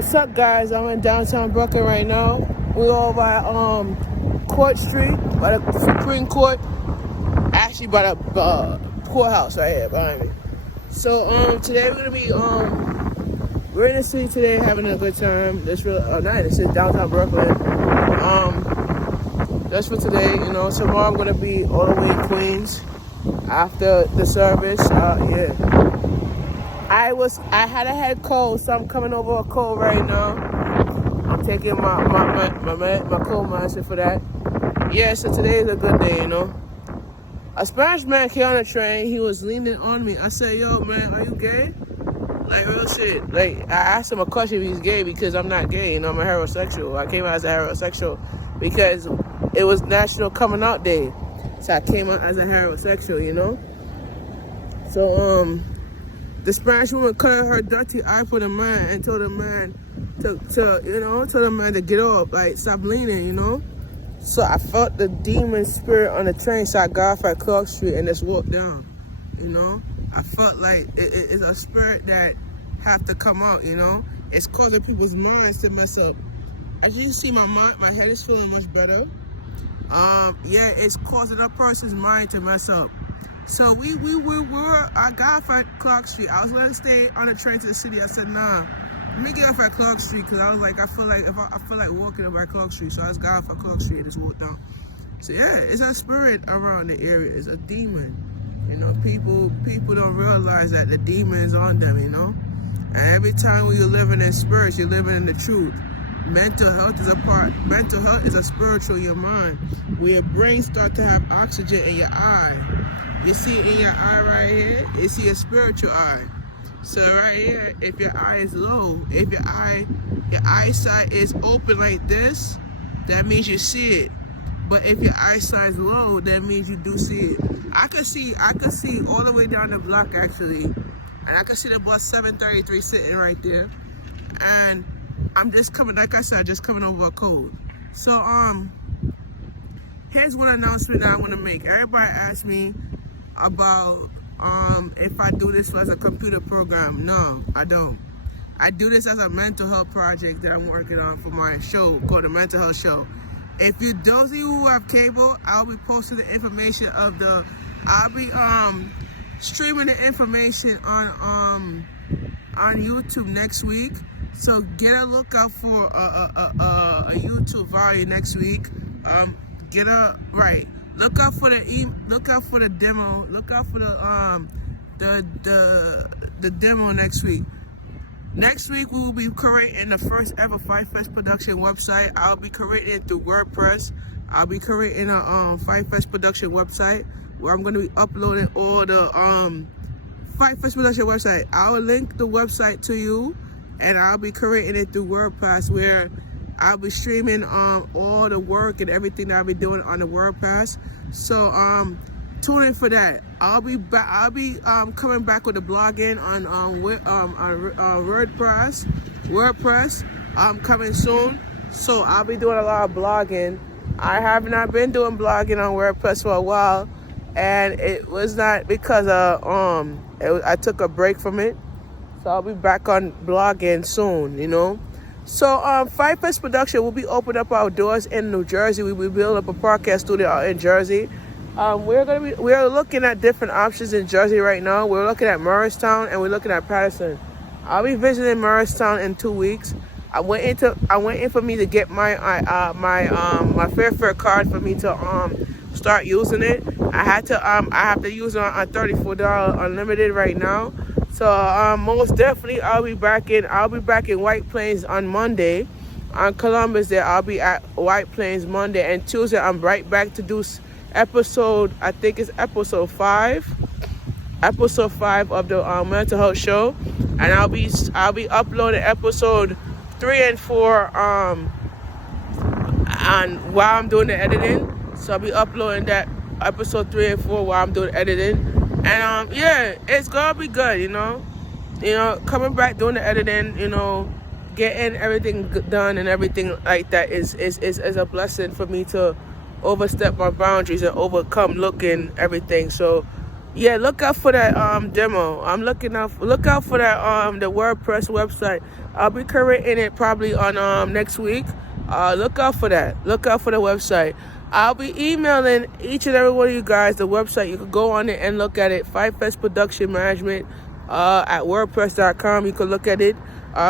What's up, guys? I'm in downtown Brooklyn right now. We're all by Court Street, by the Supreme Court. Actually, by the courthouse right here behind me. So today we're gonna be we're in the city today having a good time. This really night. This is downtown Brooklyn. That's for today. You know, tomorrow I'm gonna be all the way in Queens after the service. Yeah. I had a head cold, so I'm coming over a cold right now. I'm taking my cold medicine for that. Yeah, so today is a good day, you know. A Spanish man came on the train. He was leaning on me. I said, "Yo, man, are you gay?" Like, real shit. Like, I asked him a question if he's gay because I'm not gay. You know, I'm a heterosexual. I came out as a heterosexual because it was National Coming Out Day. So I came out as a heterosexual, you know. So, the Spanish woman cut her dirty eye for the man and told the man to get up, like, stop leaning, you know. So I felt the demon spirit on the train, so I got off at Clark Street and just walked down, you know. I felt like it's a spirit that have to come out, you know. It's causing people's minds to mess up. As you can see, my head is feeling much better. Yeah, it's causing a person's mind to mess up. So I got off at Clark Street. I was going to stay on the train to the city. I said, nah, let me get off at Clark Street, because I was like, I feel like walking up at Clark Street. So I just got off at Clark Street and just walked down. So yeah, it's a spirit around the area. It's a demon. You know, people don't realize that the demon is on them, you know. And every time when you're living in spirits, you're living in the truth. Mental health is a spiritual in your mind, where your brain starts to have oxygen in your eye. You see it in your eye right here, you see a spiritual eye. So right here, if your eye is low, if your eyesight is open like this, that means you see it. But if your eyesight is low, that means you do see it. I could see all the way down the block actually. And I could see the bus 733 sitting right there. And I'm just coming, like I said, just coming over a cold. So here's one announcement that I want to make. Everybody asks me about if I do this as a computer program. No, I don't. I do this as a mental health project that I'm working on for my show called The Mental Health Show. If you, those of you who have cable, I'll be posting the information of I'll be streaming the information on YouTube next week. So get a lookout for a YouTube video next week. Look out for the demo. Look out for the demo next week. Next week we will be creating the first ever Fight Fest production website. I'll be creating it through WordPress. I'll be creating a Fight Fest production website where I'm going to be uploading all the Fight Fest production website. I'll link the website to you, and I'll be creating it through WordPress, where I'll be streaming all the work and everything that I'll be doing on the WordPress. So tune in for that. I'll be coming back with the blogging on WordPress. I'm coming soon. So I'll be doing a lot of blogging. I have not been doing blogging on WordPress for a while, and it was not because I took a break from it. So I'll be back on blogging soon, you know. So Fight Fest Production will be opening up our doors in New Jersey. We will be building up a podcast studio out in Jersey. We're looking at different options in Jersey right now. We're looking at Morristown and we're looking at Patterson. I'll be visiting Morristown in 2 weeks. I went in for me to get my Fairfare card for me to start using it. I have to use it on $34 unlimited right now. So most definitely I'll be back in White Plains on Monday. On Columbus Day, I'll be at White Plains Monday, and Tuesday I'm right back to do episode 5 of the Mental Health Show, and I'll be uploading episode 3 and 4 while I'm doing the editing. So I'll be uploading that episode 3 and 4 while I'm doing editing. And yeah, it's gonna be good, you know. Coming back doing the editing, you know, getting everything done and everything like that is a blessing for me to overstep my boundaries and overcome looking everything. So Yeah, look out for that demo. I'm looking out. Look out for that the WordPress website. I'll be creating it probably on next week. Look out for that. Look out for the website. I'll be emailing each and every one of you guys the website. You can go on it and look at it. Five Fest Production Management at WordPress.com. You can look at it.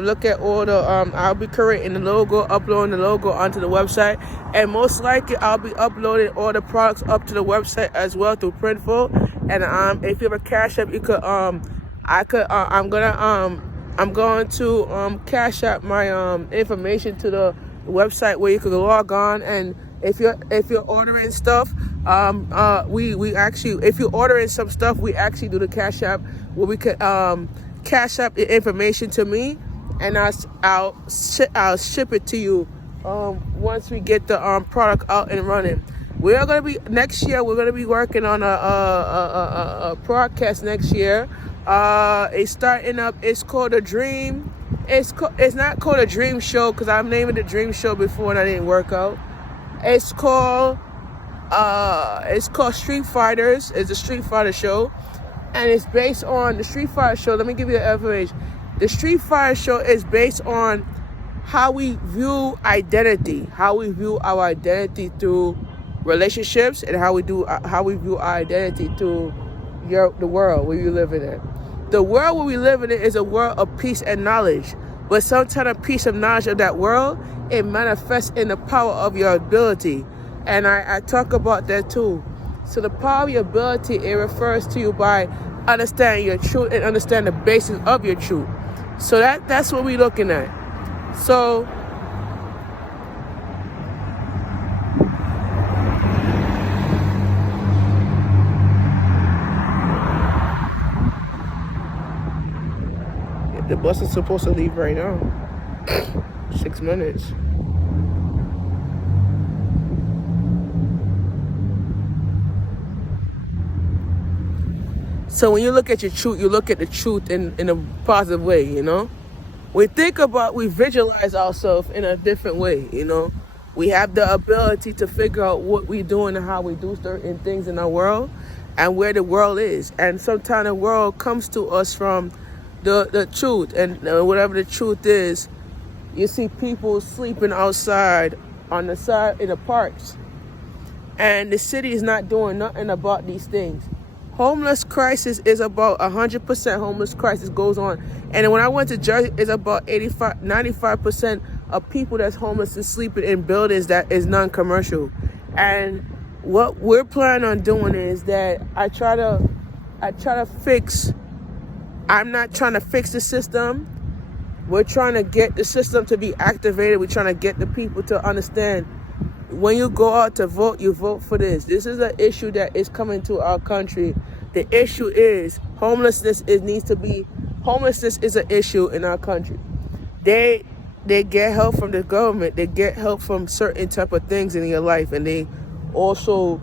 Look at all the I'll be creating the logo, uploading the logo onto the website, and most likely I'll be uploading all the products up to the website as well through Printful. And if you have a Cash App, you could I'm going to cash out my information to the website where you could log on. And if you're ordering stuff, we actually, if you're ordering some stuff, we actually do the Cash App where we could cash up the information to me, and I'll ship it to you once we get the product out and running. We are gonna be next year. We're gonna be working on a broadcast next year. It's starting up. It's called a Dream. It's not called a Dream Show because I'm naming it Dream Show before and I didn't work out. It's called Street Fighters. It's a Street Fighter show, and it's based on the Street Fighter show. Let me give you the information. The Street Fighter show is based on how we view identity, how we view our identity through relationships, and how we view our identity through the world where you live in it. The world where we live in it is a world of peace and knowledge, but sometimes a piece of knowledge of that world, it manifests in the power of your ability, and I talk about that too. So the power of your ability, it refers to you by understanding your truth and understand the basis of your truth. So that's what we're looking at. So the bus is supposed to leave right now. 6 minutes. So when you look at your truth, you look at the truth in a positive way, you know? We visualize ourselves in a different way, you know? We have the ability to figure out what we doing and how we do certain things in our world and where the world is. And sometimes the world comes to us from the truth, and whatever the truth is. You see people sleeping outside on the side in the parks, and the city is not doing nothing about these things. Homeless crisis is about 100% homeless crisis goes on. And when I went to Jersey, it's about 95% of people that's homeless is sleeping in buildings that is non-commercial. And what we're planning on doing is that I try to fix. I'm not trying to fix the system. We're trying to get the system to be activated. We're trying to get the people to understand when you go out to vote, you vote for this. This is an issue that is coming to our country. The issue is homelessness. Homelessness is an issue in our country. They get help from the government. They get help from certain type of things in your life, and they also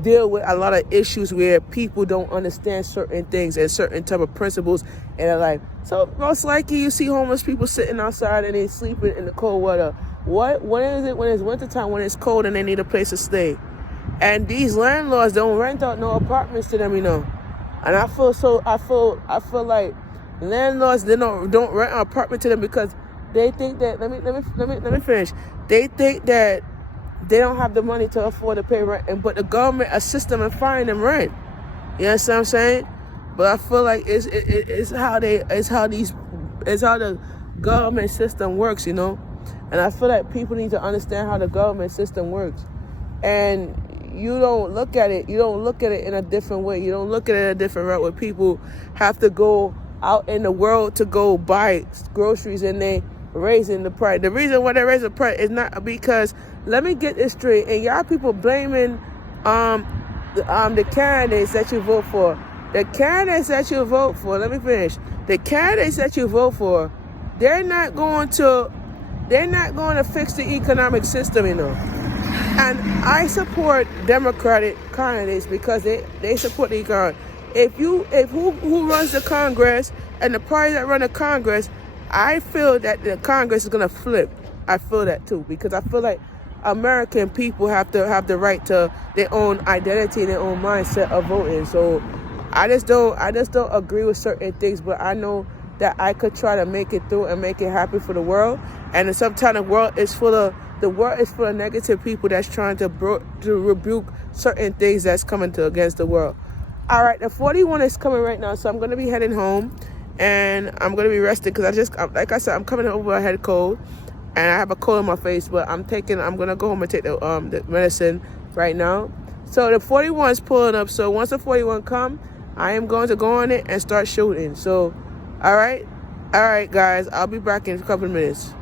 deal with a lot of issues where people don't understand certain things and certain type of principles in their life. So most likely you see homeless people sitting outside and they sleeping in the cold weather. When is it when it's wintertime, when it's cold and they need a place to stay? And these landlords don't rent out no apartments to them, you know. And I feel like landlords, they don't rent an apartment to them because they think that let me finish. They think that they don't have the money to afford to pay rent, but the government assists them in finding them rent. You understand what I'm saying? But I feel like it's how the government system works, you know. And I feel like people need to understand how the government system works. And you don't look at it in a different way. You don't look at it in a different route where people have to go out in the world to go buy groceries and they raising the price. The reason why they raise the price is not because, let me get this straight, and y'all people blaming the candidates that you vote for. The candidates that you vote for, let me finish. The candidates that you vote for, they're not going to fix the economic system, you know. And I support Democratic candidates because they support the economy. If who runs the Congress and the party that run the Congress, I feel that the Congress is gonna flip. I feel that too, because I feel like American people have to have the right to their own identity and their own mindset of voting. So I just don't agree with certain things, but I know that I could try to make it through and make it happen for the world. And sometimes the world is full of negative people that's trying to rebuke certain things that's coming against the world. All right, the 41 is coming right now, so I'm gonna be heading home, and I'm gonna be resting because like I said, I'm coming over a head cold, and I have a cold in my face. But I'm gonna go home and take the medicine right now. So the 41 is pulling up. So once the 41 come, I am going to go on it and start shooting. So, all right, guys, I'll be back in a couple of minutes.